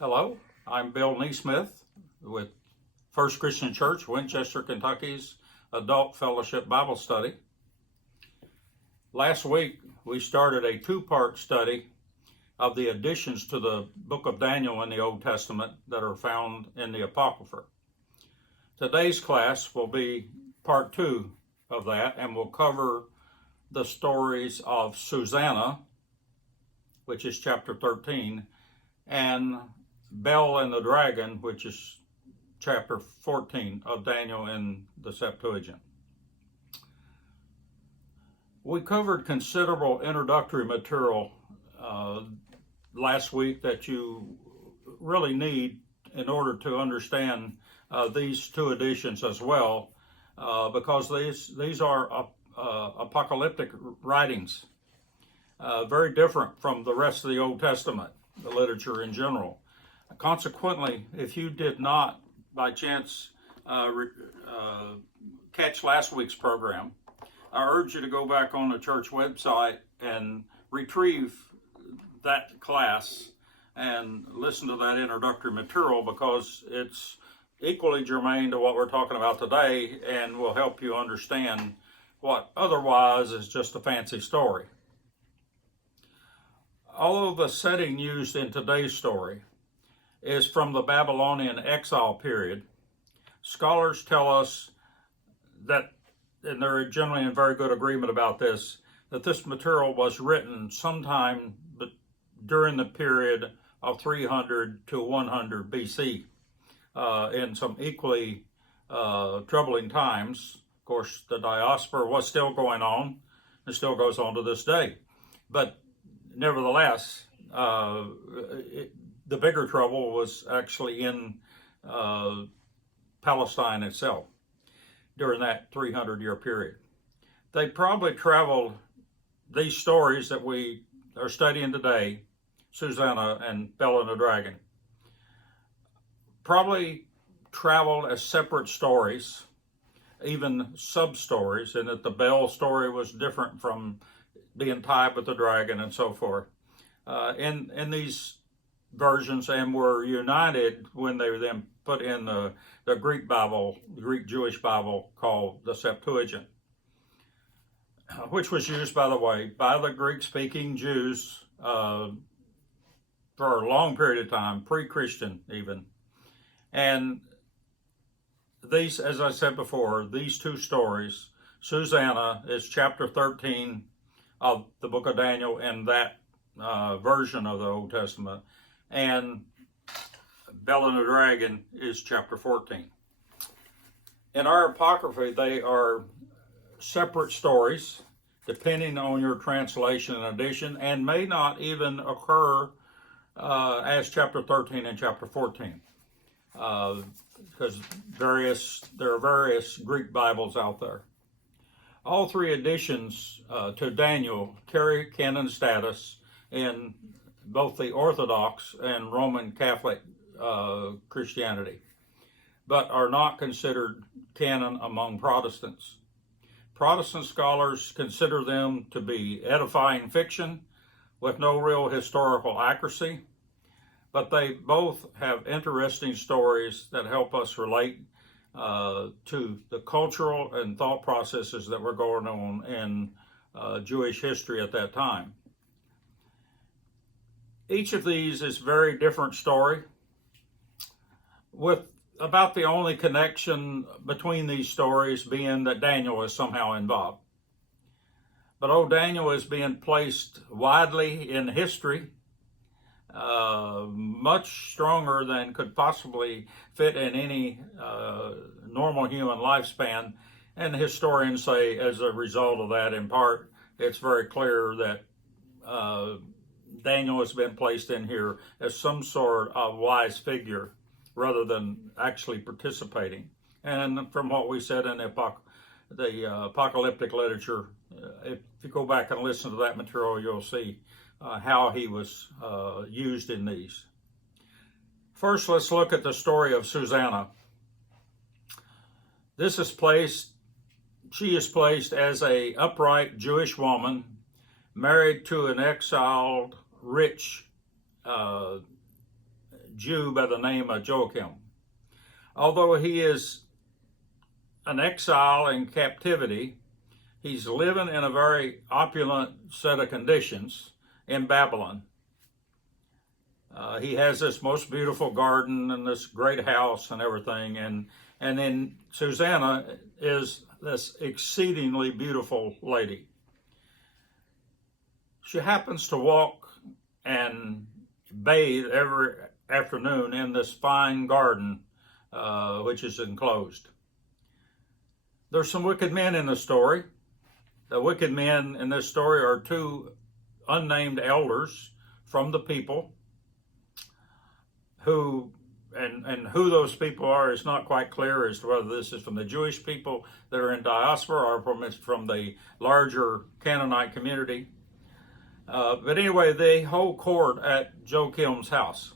Hello, I'm Bill Nesmith with First Christian Church, Winchester, Kentucky's Adult Fellowship Bible Study. Last week, we started a two-part study of the additions to the book of Daniel in the Old Testament that are found in the Apocryphal. Today's class will be part two of that, and we'll cover the stories of Susanna, which is chapter 13, and Bel and the Dragon, which is chapter 14 of Daniel in the Septuagint. We covered considerable introductory material last week that you really need in order to understand these two editions as well, because these are apocalyptic writings, very different from the rest of the Old Testament, the literature in general. Consequently, if you did not, by chance, catch last week's program, I urge you to go back on the church website and retrieve that class and listen to that introductory material, because it's equally germane to what we're talking about today and will help you understand what otherwise is just a fancy story. Although the setting used in today's story is from the Babylonian exile period, scholars tell us that, and they're generally in very good agreement about this, that this material was written sometime during the period of 300 to 100 BC, in some equally troubling times. Of course, the diaspora was still going on, and still goes on to this day. But nevertheless, the bigger trouble was actually in Palestine itself during that 300-year period. They probably traveled, these stories that we are studying today, Susanna and Bel and the Dragon, probably traveled as separate stories, even sub-stories, and that the Bel story was different from being tied with the dragon and so forth. In these versions, and were united when they were then put in the Greek Bible, the Greek Jewish Bible called the Septuagint, which was used, by the way, by the Greek-speaking Jews for a long period of time, pre-Christian even. And these, as I said before, these two stories, Susanna is chapter 13 of the book of Daniel in that version of the Old Testament, and Bel and the Dragon is chapter 14. In our Apocrypha, they are separate stories, depending on your translation and edition, and may not even occur as chapter 13 and chapter 14, because there are various Greek Bibles out there. All three editions to Daniel carry canon status in both the Orthodox and Roman Catholic Christianity, but are not considered canon among Protestants. Protestant scholars consider them to be edifying fiction with no real historical accuracy, but they both have interesting stories that help us relate to the cultural and thought processes that were going on in Jewish history at that time. Each of these is a very different story, with about the only connection between these stories being that Daniel is somehow involved. But old Daniel is being placed widely in history, much stronger than could possibly fit in any normal human lifespan. And historians say, as a result of that, in part, it's very clear that Daniel has been placed in here as some sort of wise figure rather than actually participating. And from what we said in the apocalyptic literature, if you go back and listen to that material, you'll see how he was used in these. First, let's look at the story of Susanna. She is placed as an upright Jewish woman married to an exiled, rich Jew by the name of Joachim. Although he is an exile in captivity, he's living in a very opulent set of conditions in Babylon. He has this most beautiful garden and this great house and everything, and then Susanna is this exceedingly beautiful lady. She happens to walk and bathe every afternoon in this fine garden, which is enclosed. There's some wicked men in the story. The wicked men in this story are two unnamed elders from the people who, and who those people are is not quite clear as to whether this is from the Jewish people that are in diaspora or from the larger Canaanite community. But anyway, they hold court at Joachim's house.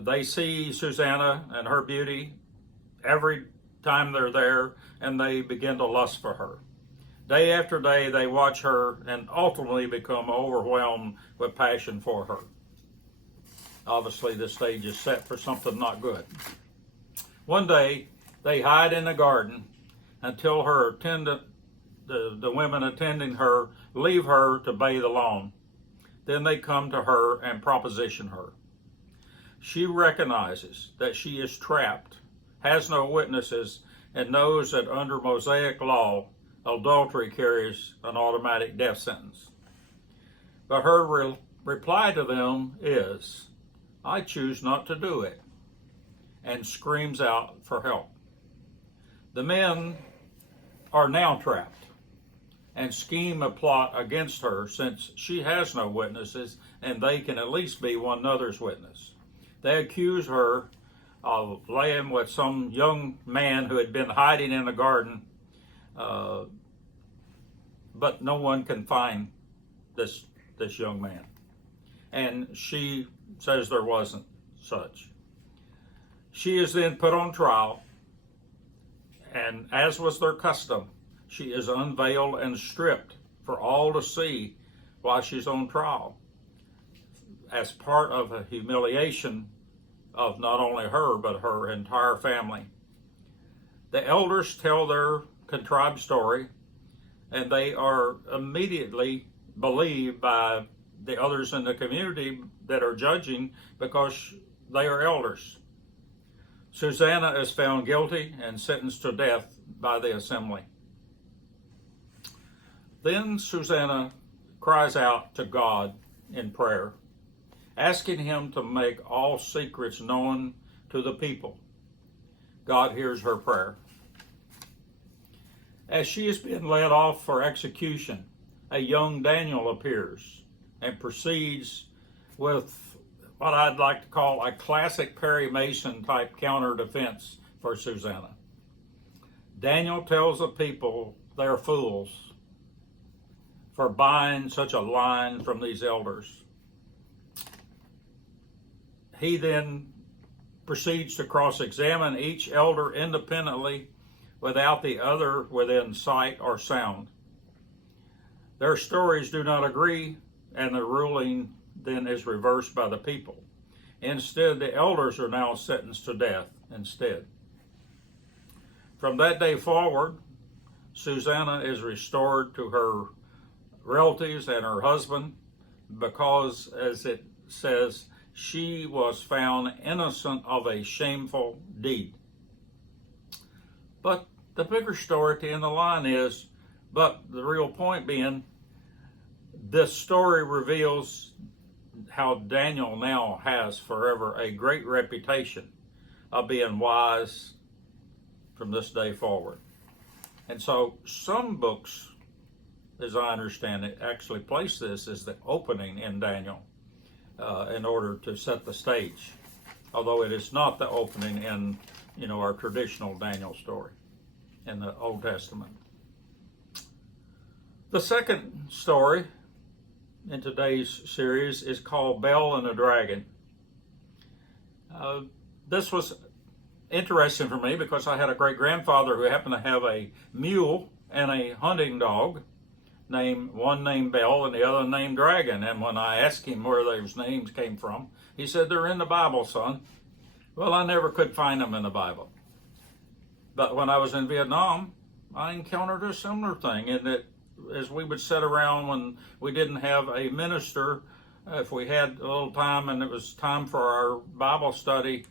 They see Susanna and her beauty every time they're there, and they begin to lust for her. Day after day, they watch her and ultimately become overwhelmed with passion for her. Obviously, the stage is set for something not good. One day, they hide in the garden until her attendant, the women attending her, leave her to bathe alone. Then they come to her and proposition her. She recognizes that she is trapped, has no witnesses, and knows that under Mosaic law, adultery carries an automatic death sentence. But her reply to them is, "I choose not to do it," and screams out for help. The men are now trapped and scheme a plot against her since she has no witnesses and they can at least be one another's witness. They accuse her of laying with some young man who had been hiding in the garden, but no one can find this young man. And she says there wasn't such. She is then put on trial, and as was their custom, she is unveiled and stripped for all to see while she's on trial, as part of a humiliation of not only her, but her entire family. The elders tell their contrived story, and they are immediately believed by the others in the community that are judging because they are elders. Susanna is found guilty and sentenced to death by the assembly. Then Susanna cries out to God in prayer, asking him to make all secrets known to the people. God hears her prayer. As she is being led off for execution, a young Daniel appears and proceeds with what I'd like to call a classic Perry Mason type counter defense for Susanna. Daniel tells the people they're fools for buying such a line from these elders. He then proceeds to cross-examine each elder independently without the other within sight or sound. Their stories do not agree, and the ruling then is reversed by the people. Instead, the elders are now sentenced to death instead. From that day forward, Susanna is restored to her relatives and her husband because, as it says, she was found innocent of a shameful deed. But the bigger story at the end of the line is, but the real point being, this story reveals how Daniel now has forever a great reputation of being wise from this day forward. And so some books, as I understand it, actually place this as the opening in Daniel in order to set the stage, although it is not the opening in our traditional Daniel story in the Old Testament. The second story in today's series is called Bel and the Dragon. This was interesting for me because I had a great grandfather who happened to have a mule and a hunting dog one named Bel and the other named Dragon. And when I asked him where those names came from, he said, they're in the Bible, son. Well, I never could find them in the Bible. But when I was in Vietnam, I encountered a similar thing in that as we would sit around when we didn't have a minister, if we had a little time and it was time for our Bible study,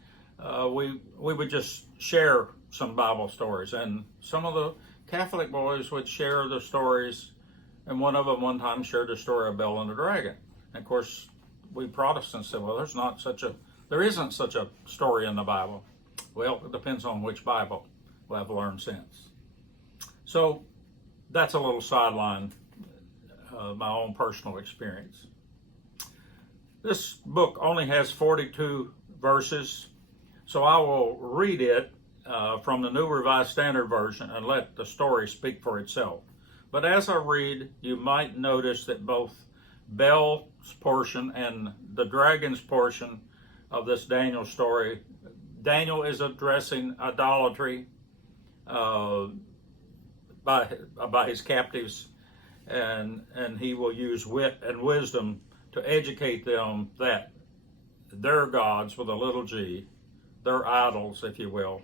we would just share some Bible stories. And some of the Catholic boys would share the stories, and one of them one time shared the story of Bel and the Dragon. And of course, we Protestants said, well, there isn't such a story in the Bible. Well, it depends on which Bible. We'll have learned since. So that's a little sideline, my own personal experience. This book only has 42 verses, so I will read it from the New Revised Standard Version and let the story speak for itself. But as I read, you might notice that both Bel's portion and the dragon's portion of this Daniel story, Daniel is addressing idolatry by his captives, and he will use wit and wisdom to educate them that their gods with a little g, their idols, if you will,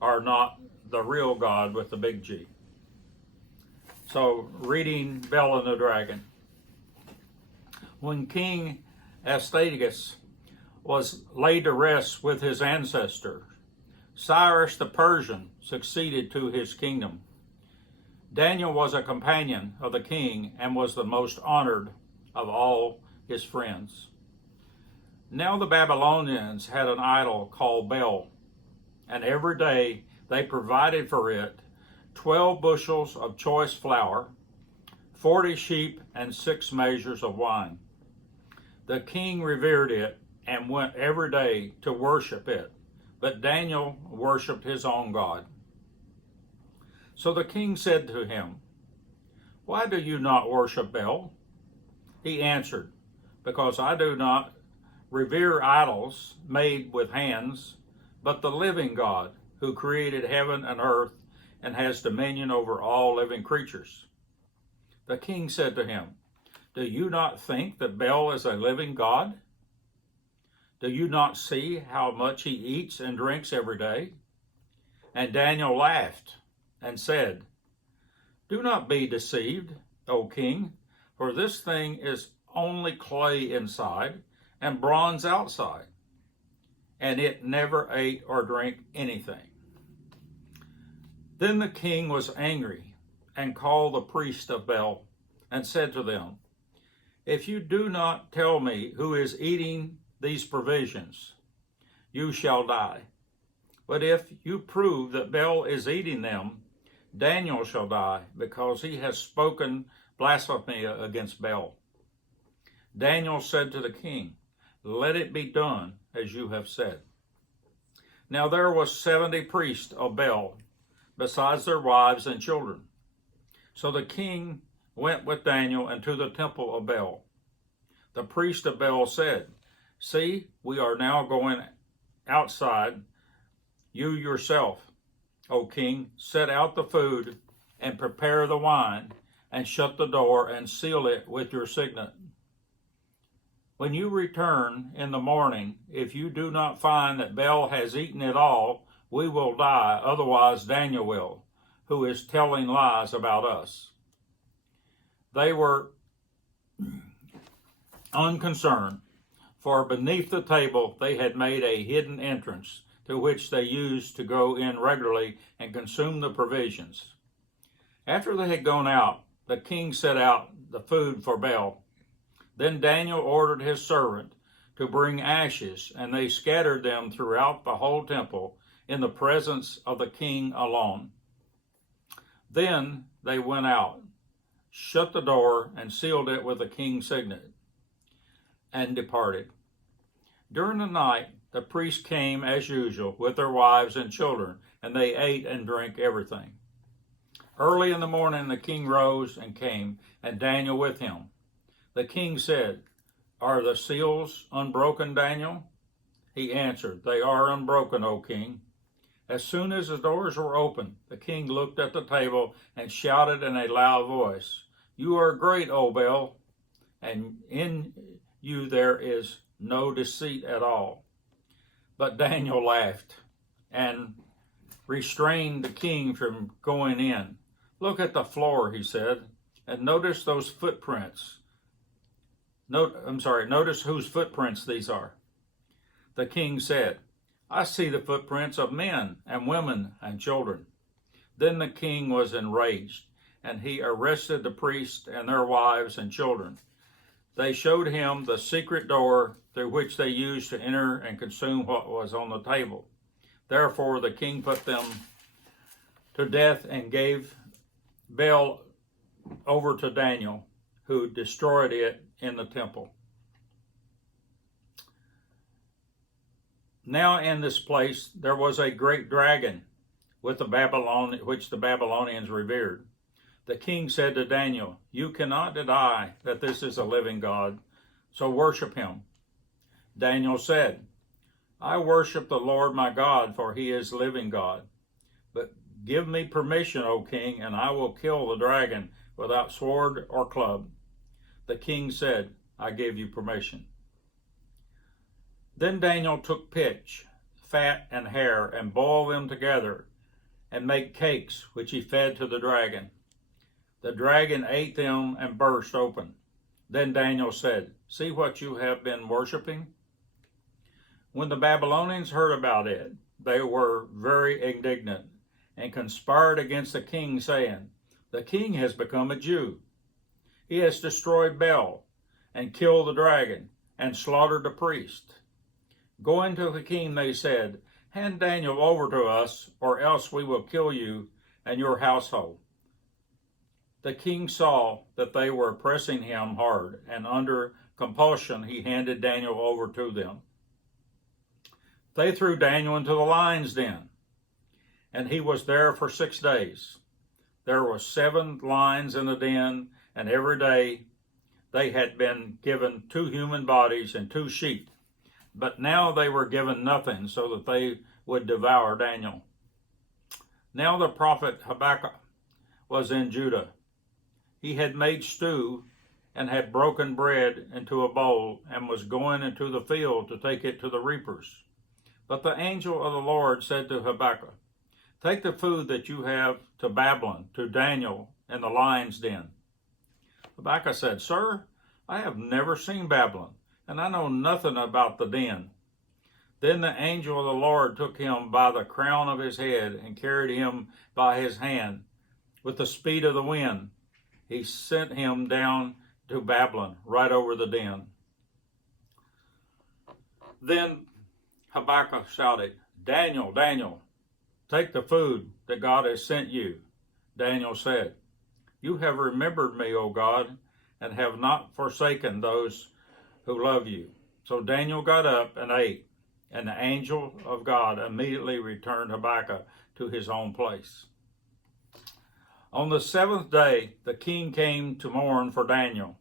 are not the real God with the big G. So, reading Bel and the Dragon. When King Astyages was laid to rest with his ancestor, Cyrus the Persian succeeded to his kingdom. Daniel was a companion of the king and was the most honored of all his friends. Now the Babylonians had an idol called Bel, and every day they provided for it 12 bushels of choice flour, 40 sheep, and 6 measures of wine. The king revered it and went every day to worship it, but Daniel worshiped his own God. So the king said to him, "Why do you not worship Bel?" He answered, "Because I do not revere idols made with hands, but the living God who created heaven and earth and has dominion over all living creatures." The king said to him, "Do you not think that Bel is a living God? Do you not see how much he eats and drinks every day?" And Daniel laughed and said, "Do not be deceived, O king, for this thing is only clay inside and bronze outside, and it never ate or drank anything." Then the king was angry and called the priest of Bel and said to them, "If you do not tell me who is eating these provisions, you shall die. But if you prove that Bel is eating them, Daniel shall die, because he has spoken blasphemy against Bel." Daniel said to the king, "Let it be done as you have said." Now there was 70 priests of Bel, besides their wives and children. So the king went with Daniel into the temple of Bel. The priest of Bel said, "See, we are now going outside. You yourself, O king, set out the food and prepare the wine, and shut the door and seal it with your signet. When you return in the morning, if you do not find that Bel has eaten it all, we will die, otherwise Daniel will, who is telling lies about us." They were unconcerned, for beneath the table they had made a hidden entrance to which they used to go in regularly and consume the provisions. After they had gone out, the king set out the food for Bel. Then Daniel ordered his servant to bring ashes, and they scattered them throughout the whole temple in the presence of the king alone. Then they went out, shut the door, and sealed it with the king's signet, and departed. During the night, the priests came as usual with their wives and children, and they ate and drank everything. Early in the morning, the king rose and came, and Daniel with him. The king said, "Are the seals unbroken, Daniel?" He answered, "They are unbroken, O king." As soon as the doors were opened, the king looked at the table and shouted in a loud voice, You are great, O Bel, and in you there is no deceit at all. But Daniel laughed and restrained the king from going in. Look at the floor, he said, and notice those footprints. Notice whose footprints these are. The king said, I see the footprints of men and women and children. Then the king was enraged, and he arrested the priests and their wives and children. They showed him the secret door through which they used to enter and consume what was on the table. Therefore the king put them to death and gave Bel over to Daniel, who destroyed it in the temple. Now in this place there was a great dragon which the Babylonians revered. The king said to Daniel, You cannot deny that this is a living God, so worship him. Daniel said, I worship the Lord my God, for he is living God. But give me permission, O king, and I will kill the dragon without sword or club. The king said, I give you permission. Then Daniel took pitch, fat, and hair, and boiled them together, and made cakes, which he fed to the dragon. The dragon ate them and burst open. Then Daniel said, See what you have been worshiping? When the Babylonians heard about it, they were very indignant and conspired against the king, saying, The king has become a Jew. He has destroyed Bel and killed the dragon and slaughtered the priest. Going to the king, they said, Hand Daniel over to us, or else we will kill you and your household. The king saw that they were pressing him hard, and under compulsion he handed Daniel over to them. They threw Daniel into the lion's den, and he was there for 6 days. There were 7 lions in the den, and every day they had been given 2 human bodies and 2 sheep. But now they were given nothing, so that they would devour Daniel. Now the prophet Habakkuk was in Judah. He had made stew and had broken bread into a bowl and was going into the field to take it to the reapers. But the angel of the Lord said to Habakkuk, Take the food that you have to Babylon, to Daniel in the lion's den. Habakkuk said, Sir, I have never seen Babylon, and I know nothing about the den. Then the angel of the Lord took him by the crown of his head and carried him by his hand. With the speed of the wind, he sent him down to Babylon, right over the den. Then Habakkuk shouted, Daniel, Daniel, take the food that God has sent you. Daniel said, You have remembered me, O God, and have not forsaken those who love you. So Daniel got up and ate, and the angel of God immediately returned Habakkuk to his own place. On the 7th day, the king came to mourn for Daniel.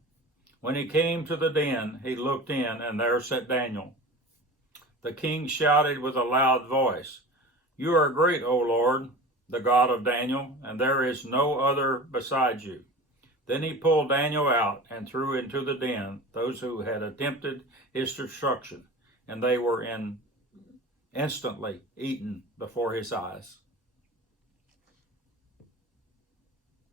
When he came to the den, he looked in, and there sat Daniel. The king shouted with a loud voice, You are great, O Lord, the God of Daniel, and there is no other besides you. Then he pulled Daniel out and threw into the den those who had attempted his destruction, and they were instantly eaten before his eyes.